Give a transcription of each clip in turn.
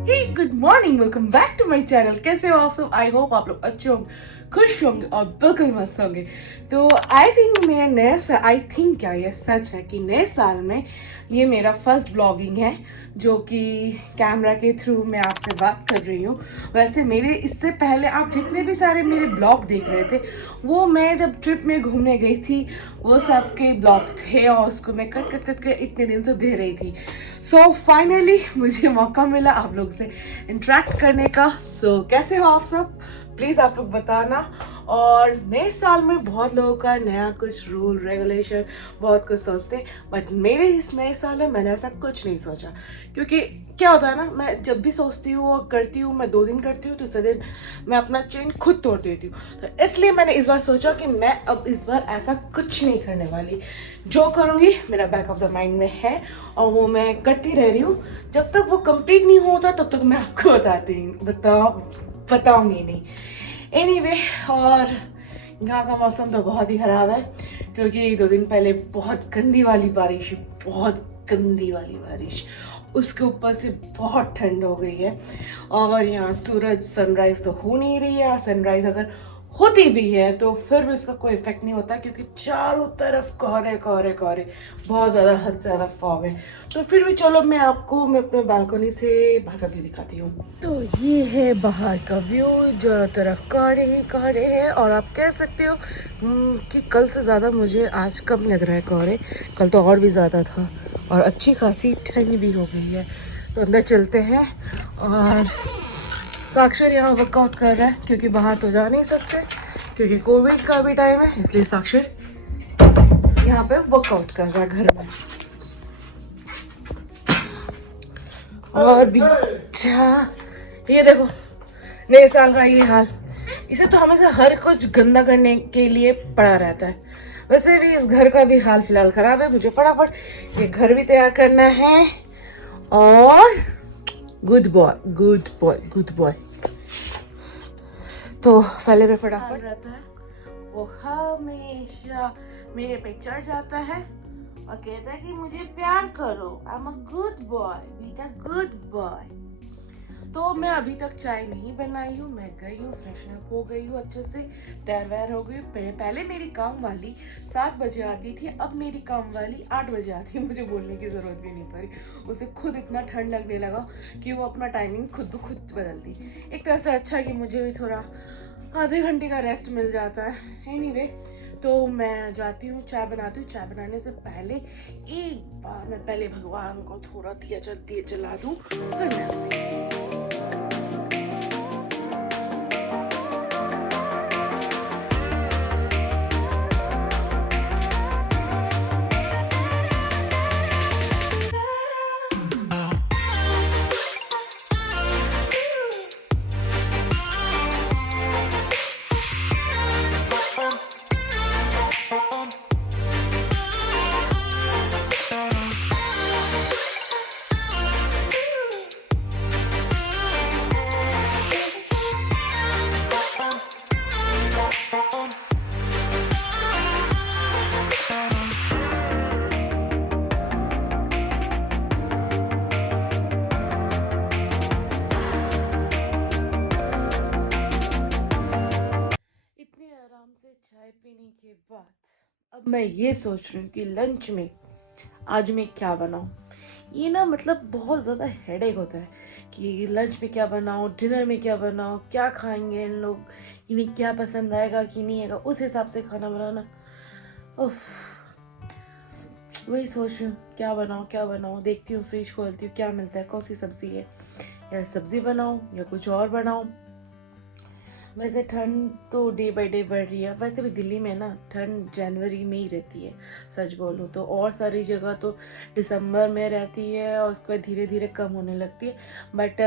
Hey good morning, welcome back to my channel. कैसे हो आप सब? आई होप आप लोग अच्छे होंगे, खुश होंगे और बिल्कुल मस्त होंगे। तो आई थिंक मेरा नया साल, आई थिंक क्या ये सच है कि नए साल में ये मेरा फर्स्ट ब्लॉगिंग है जो कि कैमरा के थ्रू मैं आपसे बात कर रही हूँ। वैसे मेरे इससे पहले आप जितने भी सारे मेरे ब्लॉग देख रहे थे वो मैं जब ट्रिप में घूमने गई थी वो सब के ब्लॉग थे और उसको मैं कट कट कट के इतने दिन से दे रही थी। सो फाइनली मुझे मौका मिला आप लोग से इंटरेक्ट करने का। सो कैसे हो आप सब? प्लीज़ आप लोग बताना। और नए साल में बहुत लोगों का नया कुछ रूल रेगुलेशन बहुत कुछ सोचते हैं, बट मेरे इस नए साल में मैंने ऐसा कुछ नहीं सोचा। क्योंकि क्या होता है ना, मैं जब भी सोचती हूँ और करती हूँ, मैं 2 दिन करती हूँ, तीसरे दिन मैं अपना चेन खुद तोड़ देती हूँ। तो इसलिए मैंने इस बार सोचा कि मैं अब इस बार ऐसा कुछ नहीं करने वाली। जो करूँगी मेरा बैक ऑफ द माइंड में है और वो मैं करती रह रही हूँ। जब तक वो कंप्लीट नहीं होता तब तक मैं आपको बताऊंगी नहीं। एनीवे, और यहाँ का मौसम तो बहुत ही ख़राब है क्योंकि 2 दिन पहले बहुत गंदी वाली बारिश, बहुत गंदी वाली बारिश, उसके ऊपर से बहुत ठंड हो गई है। और यहाँ सूरज सनराइज़ तो हो नहीं रही है। सनराइज़ अगर होती भी है तो फिर भी उसका कोई इफेक्ट नहीं होता क्योंकि चारों तरफ कोहरे कोहरे कोहरे, बहुत ज़्यादा हद से ज़्यादा फॉग है। तो फिर भी चलो मैं अपने बालकनी से बाहर करके दिखाती हूँ। तो ये है बाहर का व्यू, चारों तरफ कोहरे ही कोहरे हैं। और आप कह सकते हो कि कल से ज़्यादा मुझे आज कम लग रहा है कोहरे। कल तो और भी ज़्यादा था और अच्छी खासी ठंड भी हो गई है। तो अंदर चलते हैं। और साक्षर यहाँ वर्कआउट कर रहा है क्योंकि बाहर तो जा नहीं सकते क्योंकि कोविड का भी टाइम है, इसलिए साक्षर यहाँ पे वर्कआउट कर रहा है घर में। और भी ये देखो नए साल का ये हाल। इसे तो हमेशा हर कुछ गंदा करने के लिए पड़ा रहता है। वैसे भी इस घर का भी हाल फिलहाल खराब है। मुझे फटाफट ये घर भी तैयार करना है। और good boy good boy good boy. तो पहले मैं फटाफट रहता है, वो हमेशा मेरे पे चढ़ जाता है और कहता है कि मुझे प्यार करो, I am a good boy बेटा, गुड बॉय। तो मैं अभी तक चाय नहीं बनाई हूँ। मैं गई हूँ, फ्रेशन अप हो गई हूँ, अच्छे से तैयार वैयार हो गई हूँ। पहले मेरी काम वाली 7 बजे आती थी, अब मेरी काम वाली 8 बजे आती है। मुझे बोलने की ज़रूरत भी नहीं पड़ी, उसे खुद इतना ठंड लगने लगा कि वो अपना टाइमिंग खुद ब खुद बदल दी। एक तरह से अच्छा है कि मुझे भी थोड़ा आधे घंटे का रेस्ट मिल जाता है। एनीवे, तो मैं जाती हूँ, चाय बनाती हूँ। चाय बनाने से पहले एक बार मैं पहले भगवान को थोड़ा दिया जला दूँ, फिर मैं चाय पीने के बाद अब मैं ये सोच रही हूँ कि लंच में आज मैं क्या बनाऊँ। ये ना मतलब बहुत ज़्यादा हेडेक होता है कि लंच में क्या बनाऊँ, डिनर में क्या बनाऊँ, क्या खाएंगे इन लोग, इन्हें क्या पसंद आएगा कि नहीं आएगा, उस हिसाब से खाना बनाना। ओह, वही सोच रही हूँ क्या बनाऊँ। देखती हूँ, फ्रिज खोलती हूँ, क्या मिलता है, कौन सी सब्ज़ी है, या सब्ज़ी बनाऊँ या कुछ और बनाऊँ। वैसे ठंड तो डे बाय डे बढ़ रही है। वैसे भी दिल्ली में ना ठंड जनवरी में ही रहती है, सच बोलूँ तो। और सारी जगह तो दिसंबर में रहती है और उसके बाद धीरे धीरे कम होने लगती है। बट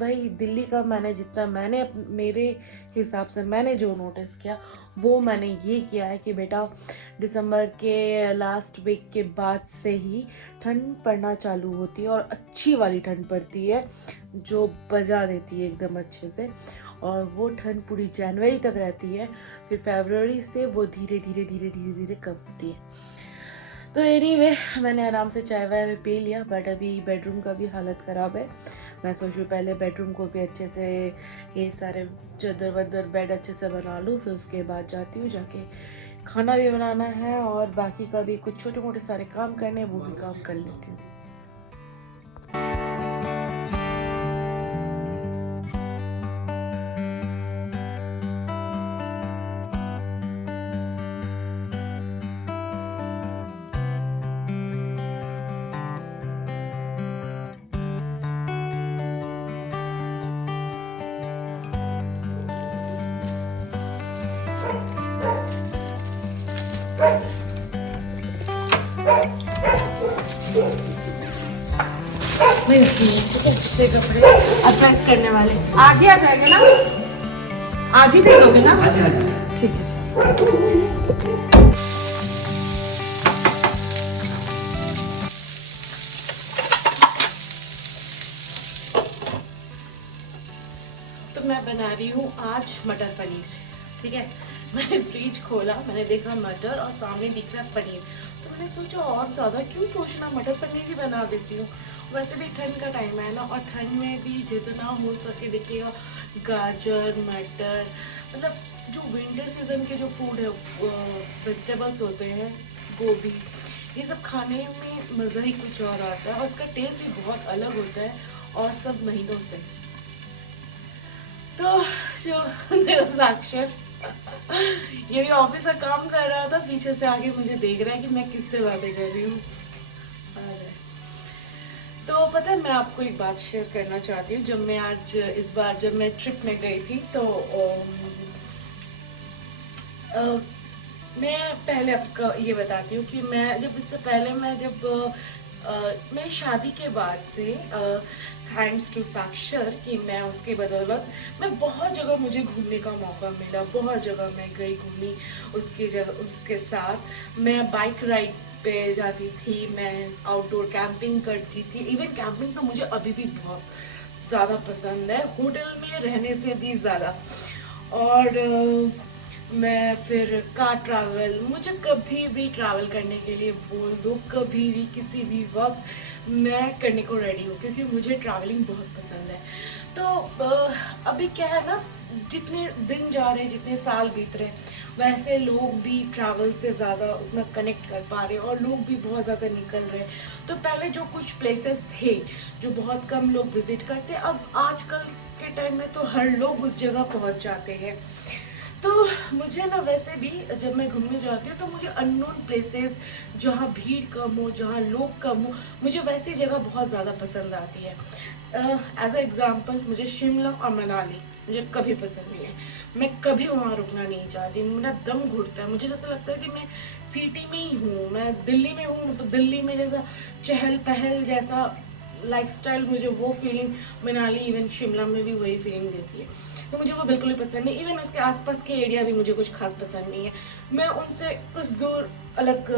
वही दिल्ली का मैंने मेरे हिसाब से मैंने जो नोटिस किया वो मैंने ये किया है कि बेटा दिसंबर के लास्ट वीक के बाद से ही ठंड पड़ना चालू होती है और अच्छी वाली ठंड पड़ती है जो बजा देती है एकदम अच्छे से। और वो ठंड पूरी जनवरी तक रहती है, फिर फरवरी से वो धीरे धीरे धीरे धीरे धीरे कम होती है। तो एनीवे, मैंने आराम से चाय वाय पी लिया, बट अभी बेडरूम का भी हालत ख़राब है। मैं सोचूँ पहले बेडरूम को भी अच्छे से ये सारे चादर वदर बेड अच्छे से बना लूँ, फिर उसके बाद जाती हूँ, जाके खाना भी बनाना है और बाकी का भी कुछ छोटे मोटे सारे काम करने हैं, वो भी काम कर लेती हूँ। मैं इसके कपड़े अब प्रेस करने वाले आज ही आ जाएंगे ना, आज ही दे दोगे ना? ठीक है। तो मैं बना रही हूँ आज मटर पनीर। ठीक है, मैंने फ्रिज खोला, मैंने देखा मटर और सामने दिख रहा पनीर, तो मैंने सोचा और ज़्यादा क्यों सोचना, मटर पनीर ही बना देती हूँ। वैसे भी ठंड का टाइम है ना, और ठंड में भी जितना हो सके देखिएगा गाजर मटर, मतलब जो विंटर सीजन के जो फूड है, वेजिटेबल्स होते हैं, गोभी, ये सब खाने में मज़ा ही कुछ और आता है और इसका टेस्ट भी बहुत अलग होता है और सब महीनों से। तो जो साक्षर ये भी ऑफिस का काम कर रहा था, पीछे से आके मुझे देख रहा है कि मैं किससे बातें कर रही हूँ। तो पता है, मैं आपको एक बात शेयर करना चाहती हूँ। जब मैं आज इस बार जब मैं ट्रिप में गई थी तो मैं पहले आपको ये बताती हूँ कि मैं जब इससे पहले मैं शादी के बाद से थैंक्स टू साक्षर कि मैं उसके बदौलत मैं बहुत जगह मुझे घूमने का मौका मिला, बहुत जगह मैं गई घूमी उसके साथ। मैं बाइक राइड पे जाती थी, मैं आउटडोर कैंपिंग करती थी। इवन कैंपिंग तो मुझे अभी भी बहुत ज़्यादा पसंद है, होटल में रहने से भी ज़्यादा। और मैं फिर कार ट्रैवल, मुझे कभी भी ट्रैवल करने के लिए बोल दो, कभी भी किसी भी वक्त मैं करने को रेडी हूँ, क्योंकि मुझे ट्रैवलिंग बहुत पसंद है। तो अभी क्या है ना, जितने दिन जा रहे हैं, जितने साल बीत रहे, वैसे लोग भी ट्रैवल से ज़्यादा उतना कनेक्ट कर पा रहे हैं और लोग भी बहुत ज़्यादा निकल रहे हैं। तो पहले जो कुछ प्लेसेस थे जो बहुत कम लोग विजिट करते, अब आजकल के टाइम में तो हर लोग उस जगह पहुंच जाते हैं। तो मुझे ना वैसे भी जब मैं घूमने जाती हूँ तो मुझे अननोन प्लेसेस, जहाँ भीड़ कम हो, जहाँ लोग कम हो, मुझे वैसी जगह बहुत ज़्यादा पसंद आती है। एज अ एग्ज़ाम्पल, मुझे शिमला और मनाली मुझे कभी पसंद नहीं है। मैं कभी वहाँ रुकना नहीं चाहती, मेरा दम घुटता है। मुझे जैसा लगता है कि मैं सिटी में ही हूँ, मैं दिल्ली में हूँ, तो दिल्ली में जैसा चहल पहल जैसा लाइफस्टाइल, मुझे वो फीलिंग मनाली इवन शिमला में भी वही फीलिंग देती है। तो मुझे वो बिल्कुल भी पसंद नहीं। इवन उसके आसपास के एरिया भी मुझे कुछ खास पसंद नहीं है। मैं उनसे कुछ दूर अलग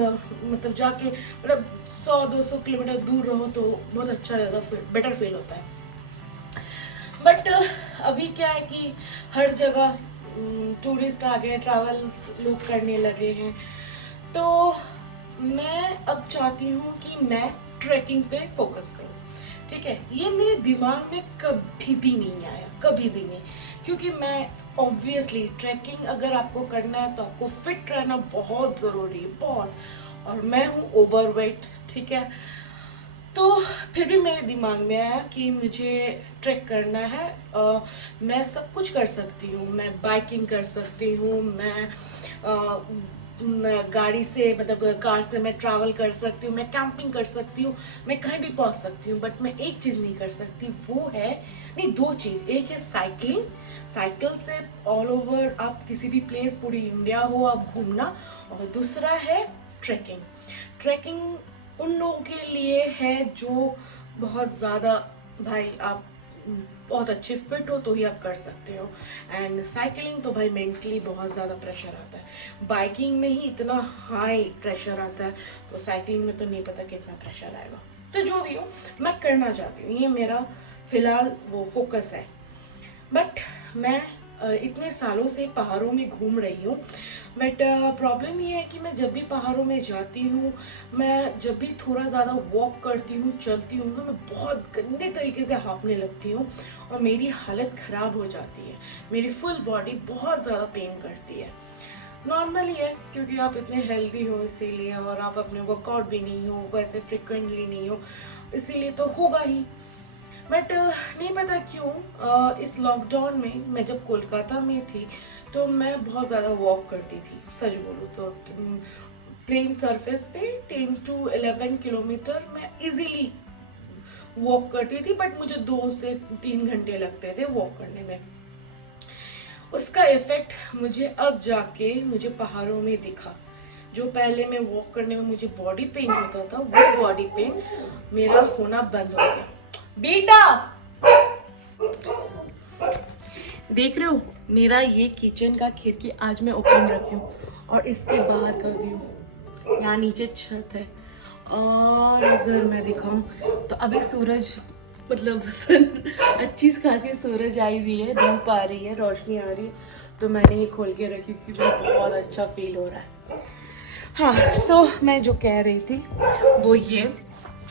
मतलब जाके, मतलब 100-200 किलोमीटर दूर रहो तो बहुत अच्छा ज़्यादा बेटर फील होता है। बट अभी क्या है कि हर जगह टूरिस्ट आ गए, ट्रैवल्स लोग करने लगे हैं। तो मैं अब चाहती हूँ कि मैं ट्रैकिंग पे फोकस करूँ। ठीक है, ये मेरे दिमाग में कभी भी नहीं आया, कभी भी नहीं, क्योंकि मैं ऑब्वियसली ट्रैकिंग अगर आपको करना है तो आपको फिट रहना बहुत ज़रूरी है, बहुत। और मैं हूँ ओवरवेट, ठीक है। तो फिर भी मेरे दिमाग में आया कि मुझे ट्रैक करना है। मैं सब कुछ कर सकती हूँ, मैं बाइकिंग कर सकती हूँ, मैं गाड़ी से, मतलब कार से मैं ट्रैवल कर सकती हूँ, मैं कैंपिंग कर सकती हूँ, मैं कहीं भी पहुँच सकती हूँ। बट मैं एक चीज़ नहीं कर सकती, वो है, नहीं, दो चीज़। एक है साइकिलिंग, साइकिल से ऑल ओवर आप किसी भी प्लेस, पूरी इंडिया हो आप घूमना। और दूसरा है ट्रैकिंग। ट्रैकिंग उन लोगों के लिए है जो बहुत ज़्यादा, भाई आप बहुत अच्छे फिट हो तो ही आप कर सकते हो। एंड साइकिलिंग तो भाई मेंटली बहुत ज़्यादा प्रेशर आता है। बाइकिंग में ही इतना हाई प्रेशर आता है, तो साइकिलिंग में तो नहीं पता कितना प्रेशर आएगा। तो जो भी हो, मैं करना चाहती हूँ, ये मेरा फ़िलहाल वो फोकस है। बट मैं इतने सालों से पहाड़ों में घूम रही हूँ, बट प्रॉब्लम ये है कि मैं जब भी पहाड़ों में जाती हूँ, मैं जब भी थोड़ा ज़्यादा वॉक करती हूँ, चलती हूँ ना, मैं बहुत गंदे तरीके से हाँफने लगती हूँ और मेरी हालत ख़राब हो जाती है। मेरी फुल बॉडी बहुत ज़्यादा पेन करती है। नॉर्मली है क्योंकि आप इतने हेल्दी हो इसीलिए, और आप अपने वर्कआउट भी नहीं हो, वैसे फ्रिक्वेंटली नहीं हो, इसीलिए तो होगा ही। बट नहीं पता क्यों इस लॉकडाउन में मैं जब कोलकाता में थी तो मैं बहुत ज़्यादा वॉक करती थी, सच बोलूँ तो। प्लेन सरफेस पे 10 to 11 किलोमीटर मैं इजीली वॉक करती थी, बट मुझे 2 से 3 घंटे लगते थे वॉक करने में। उसका इफेक्ट मुझे अब जाके मुझे पहाड़ों में दिखा। जो पहले मैं वॉक करने में मुझे बॉडी पेन होता था, वो बॉडी पेन मेरा होना बंद हो गया। बेटा देख रहे हो, मेरा ये किचन का खिड़की आज मैं ओपन रखी हूँ और इसके बाहर का व्यू, यहाँ नीचे छत है। और अगर मैं दिखाऊं तो अभी सूरज मतलब अच्छी खासी सूरज आई हुई है, धूप आ रही है, रोशनी आ रही है, तो मैंने ये खोल के रखी क्योंकि मुझे बहुत अच्छा फील हो रहा है। हाँ, सो मैं जो कह रही थी वो ये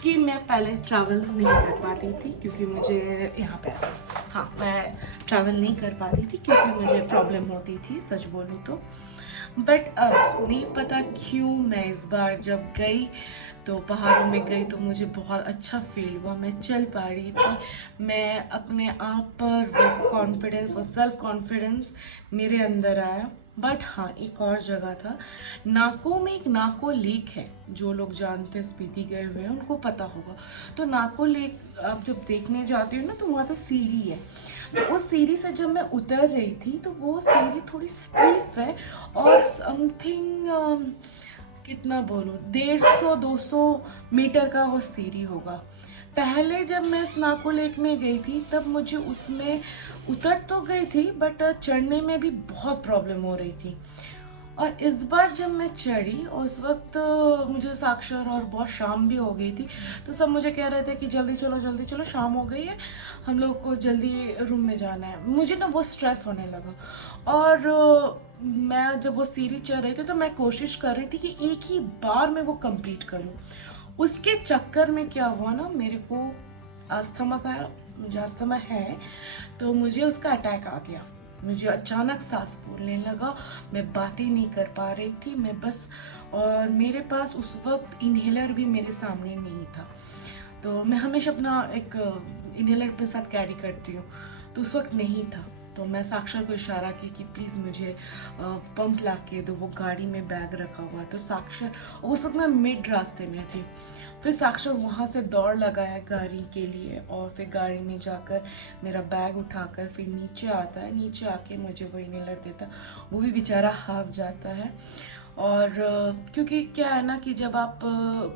कि मैं पहले ट्रैवल नहीं कर पाती थी क्योंकि मुझे यहाँ पे, हाँ, मैं ट्रैवल नहीं कर पाती थी क्योंकि मुझे प्रॉब्लम होती थी, सच बोलूँ तो। बट अब नहीं पता क्यों मैं इस बार जब गई तो पहाड़ों में गई तो मुझे बहुत अच्छा फील हुआ। मैं चल पा रही थी, मैं अपने आप पर वो कॉन्फिडेंस, वो सेल्फ कॉन्फिडेंस मेरे अंदर आया। बट हाँ, एक और जगह था, नाको में एक नाको लेक है, जो लोग जानते हैं, स्पीति गए हुए हैं उनको पता होगा। तो नाको लेक आप जब देखने जाते हो ना तो वहाँ पे सीढ़ी है, तो उस सीढ़ी से जब मैं उतर रही थी तो वो सीढ़ी थोड़ी स्टीफ है और समथिंग कितना बोलूँ, 150-200 मीटर का वो सीढ़ी होगा। पहले जब मैं स्नाको लेक में गई थी तब मुझे उसमें उतर तो गई थी बट चढ़ने में भी बहुत प्रॉब्लम हो रही थी। और इस बार जब मैं चढ़ी उस वक्त मुझे साक्षर और बहुत शाम भी हो गई थी, तो सब मुझे कह रहे थे कि जल्दी चलो शाम हो गई है, हम लोग को जल्दी रूम में जाना है। मुझे ना वो स्ट्रेस होने लगा और मैं जब वो सीढ़ी चढ़ रही थी तो मैं कोशिश कर रही थी कि एक ही बार में वो कंप्लीट करूं। उसके चक्कर में क्या हुआ ना, मेरे को अस्थमा का, मुझे अस्थमा है, तो मुझे उसका अटैक आ गया। मुझे अचानक सांस फूलने लगा, मैं बातें नहीं कर पा रही थी, मैं बस, और मेरे पास उस वक्त इनहेलर भी मेरे सामने नहीं था, तो मैं हमेशा अपना एक इनहेलर अपने साथ कैरी करती हूँ, तो उस वक्त नहीं था। तो मैं साक्षर को इशारा की कि प्लीज़ मुझे पंप ला के दो, वो गाड़ी में बैग रखा हुआ। तो साक्षर, उस वक्त मैं मिड रास्ते में थी, फिर साक्षर वहाँ से दौड़ लगाया गाड़ी के लिए और फिर गाड़ी में जाकर मेरा बैग उठाकर फिर नीचे आता है, नीचे आके मुझे वो इनहेलर देता, वो भी बेचारा हाफ जाता है। और क्योंकि क्या है ना कि जब आप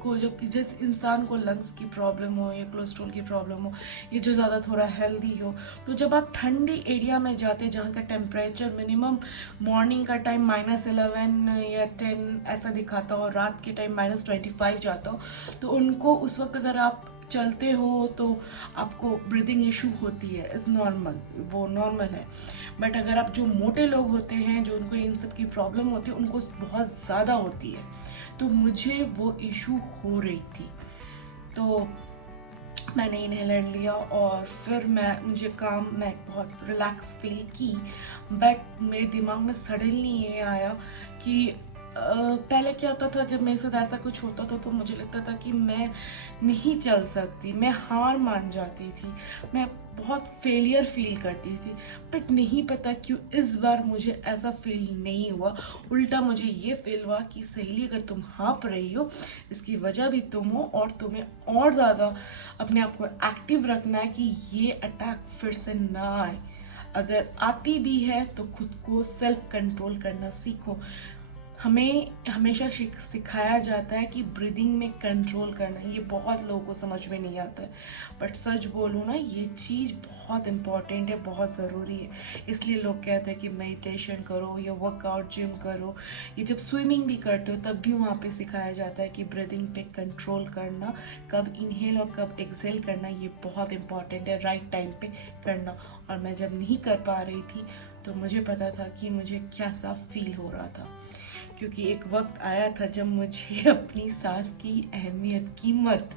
को, जब जिस इंसान को लंग्स की प्रॉब्लम हो या कोलेस्ट्रॉल की प्रॉब्लम हो, ये जो ज़्यादा थोड़ा हेल्दी हो, तो जब आप ठंडी एरिया में जाते हैं जहाँ का टेम्परेचर मिनिमम मॉर्निंग का टाइम -11 या 10 ऐसा दिखाता हो और रात के टाइम -25 जाता हो, तो उनको उस वक्त अगर आप चलते हो तो आपको ब्रीदिंग इशू होती है, इज़ नॉर्मल, वो नॉर्मल है। बट अगर आप जो मोटे लोग होते हैं, जो उनको इन सब की प्रॉब्लम होती है, उनको बहुत ज़्यादा होती है, तो मुझे वो इशू हो रही थी। तो मैंने इनहेलर लिया और फिर मुझे मैं बहुत रिलैक्स फील की। बट मेरे दिमाग में सडनली ये आया कि पहले क्या होता था, जब मेरे साथ ऐसा कुछ होता था तो मुझे लगता था कि मैं नहीं चल सकती, मैं हार मान जाती थी, मैं बहुत फेलियर फील करती थी। बट नहीं पता क्यों इस बार मुझे ऐसा फील नहीं हुआ, उल्टा मुझे ये फील हुआ कि सहेली, अगर तुम हाँप रही हो इसकी वजह भी तुम हो और तुम्हें और ज़्यादा अपने आप को एक्टिव रखना है कि ये अटैक फिर से ना आए। अगर आती भी है तो खुद को सेल्फ कंट्रोल करना सीखो। हमें हमेशा सिखाया जाता है कि ब्रीदिंग में कंट्रोल करना, ये बहुत लोगों को समझ में नहीं आता है, बट सच बोलूँ ना, ये चीज़ बहुत इम्पॉर्टेंट है, बहुत ज़रूरी है। इसलिए लोग कहते हैं कि मेडिटेशन करो या वर्कआउट, जिम करो, ये जब स्विमिंग भी करते हो तब भी वहाँ पे सिखाया जाता है कि ब्रीदिंग पे कंट्रोल करना, कब इनहेल और कब एक्सेल करना, ये बहुत इम्पॉर्टेंट है, राइट टाइम पे करना। और मैं जब नहीं कर पा रही थी तो मुझे पता था कि मुझे कैसा फील हो रहा था, क्योंकि एक वक्त आया था जब मुझे अपनी सांस की अहमियत, कीमत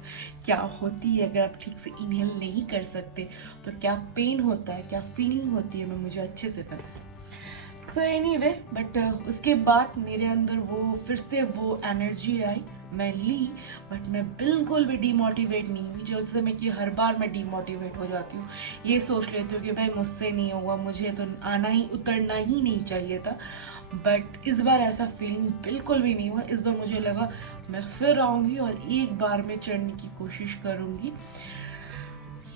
क्या होती है, अगर आप ठीक से इनहेल नहीं कर सकते तो क्या पेन होता है, क्या फीलिंग होती है, मैं मुझे अच्छे से पता है। सो एनीवे, बट उसके बाद मेरे अंदर वो फिर से वो एनर्जी आई, मैं ली, बट मैं बिल्कुल भी डीमोटिवेट नहीं हुई। जो समय कि हर बार मैं डीमोटिवेट हो जाती हूँ, ये सोच लेती हूँ कि भाई मुझसे नहीं होगा, मुझे तो आना ही उतरना ही नहीं चाहिए था। बट इस बार ऐसा फीलिंग बिल्कुल भी नहीं हुआ। इस बार मुझे लगा मैं फिर आऊँगी और एक बार में चढ़ने की कोशिश करूँगी।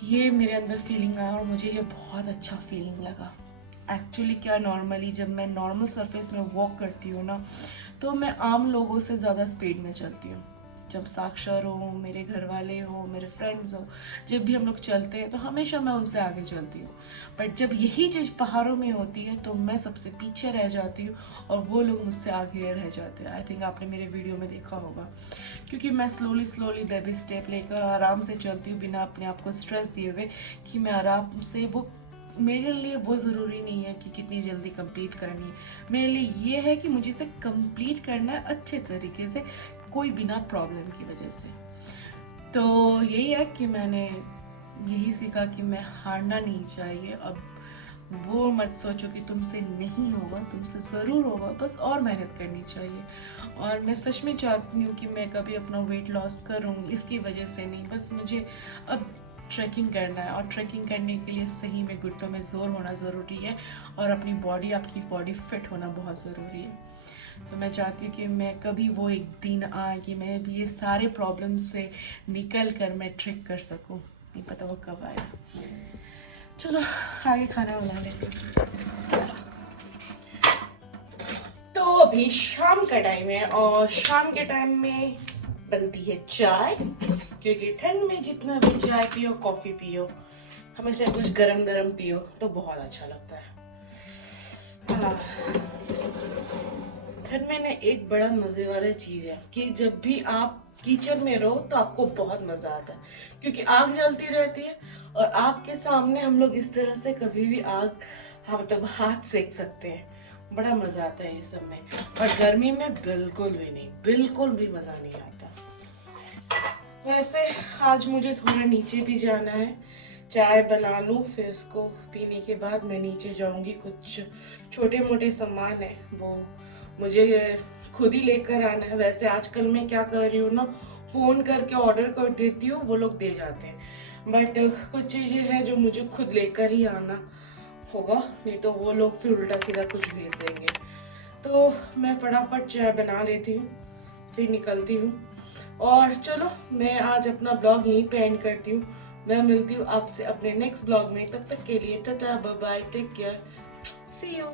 ये मेरे अंदर फीलिंग आया और मुझे ये बहुत अच्छा फीलिंग लगा। एक्चुअली क्या, नॉर्मली जब मैं नॉर्मल सरफेस में वॉक करती हूँ ना, तो मैं आम लोगों से ज़्यादा स्पीड में चलती हूँ। जब साक्षर हो, मेरे घर वाले हो, मेरे फ्रेंड्स हो, जब भी हम लोग चलते हैं तो हमेशा मैं उनसे आगे चलती हूँ। बट जब यही चीज़ पहाड़ों में होती है तो मैं सबसे पीछे रह जाती हूँ और वो लोग मुझसे आगे रह जाते हैं। आई थिंक आपने मेरे वीडियो में देखा होगा, क्योंकि मैं स्लोली बेबी स्टेप लेकर आराम से चलती हूँ, बिना अपने आप को स्ट्रेस दिए हुए कि मैं आराम से। वो मेरे लिए वो ज़रूरी नहीं है कि कितनी जल्दी कंप्लीट करनी है, मेरे लिए ये है कि मुझे इसे कंप्लीट करना है अच्छे तरीके से, कोई बिना प्रॉब्लम की वजह से। तो यही है कि मैंने यही सीखा कि मैं हारना नहीं चाहिए। अब वो मत सोचो कि तुमसे नहीं होगा, तुमसे ज़रूर होगा, बस और मेहनत करनी चाहिए। और मैं सच में चाहती हूँ कि मैं कभी अपना वेट लॉस करूँ, इसकी वजह से नहीं, बस मुझे अब ट्रैकिंग करना है। और ट्रैकिंग करने के लिए सही में घुटनों में ज़ोर होना ज़रूरी है और अपनी बॉडी, आपकी बॉडी फिट होना बहुत ज़रूरी है। तो मैं चाहती हूँ कि मैं कभी वो एक दिन आए कि मैं भी ये सारे प्रॉब्लम से निकल कर मैं ट्रैक कर सकूँ। नहीं पता वो कब आए। चलो आगे खाना बना लेते हैं। तो अभी शाम का टाइम है और शाम के टाइम में बनती है चाय, क्योंकि ठंड में जितना भी चाय पियो, कॉफी पियो, हमेशा कुछ गरम गरम पियो तो बहुत अच्छा लगता है। ठंड में ना एक बड़ा मजे वाला चीज है कि जब भी आप किचन में रहो तो आपको बहुत मजा आता है, क्योंकि आग जलती रहती है और आग के सामने हम लोग इस तरह से कभी भी आग, हाँ मतलब हाथ सेक सकते हैं। बड़ा मजा आता है ये सब में। और गर्मी में बिल्कुल भी नहीं, बिल्कुल भी मजा नहीं आता। वैसे आज मुझे थोड़ा नीचे भी जाना है, चाय बना लूँ, फिर उसको पीने के बाद मैं नीचे जाऊंगी। कुछ छोटे मोटे सामान है वो मुझे खुद ही लेकर आना है। वैसे आजकल मैं क्या कर रही हूँ ना, फोन करके ऑर्डर कर देती हूँ, वो लोग दे जाते हैं। बट कुछ चीजें हैं जो मुझे खुद लेकर ही आना होगा, नहीं तो वो लोग फिर उल्टा सीधा कुछ भेज देंगे। तो मैं फटाफट चाय बना लेती हूँ, फिर निकलती हूँ। और चलो मैं आज अपना ब्लॉग यहीं पे एंड करती हूँ। मैं मिलती हूँ आपसे अपने नेक्स्ट ब्लॉग में, तब तक के लिए tata bye bye, take care, see you.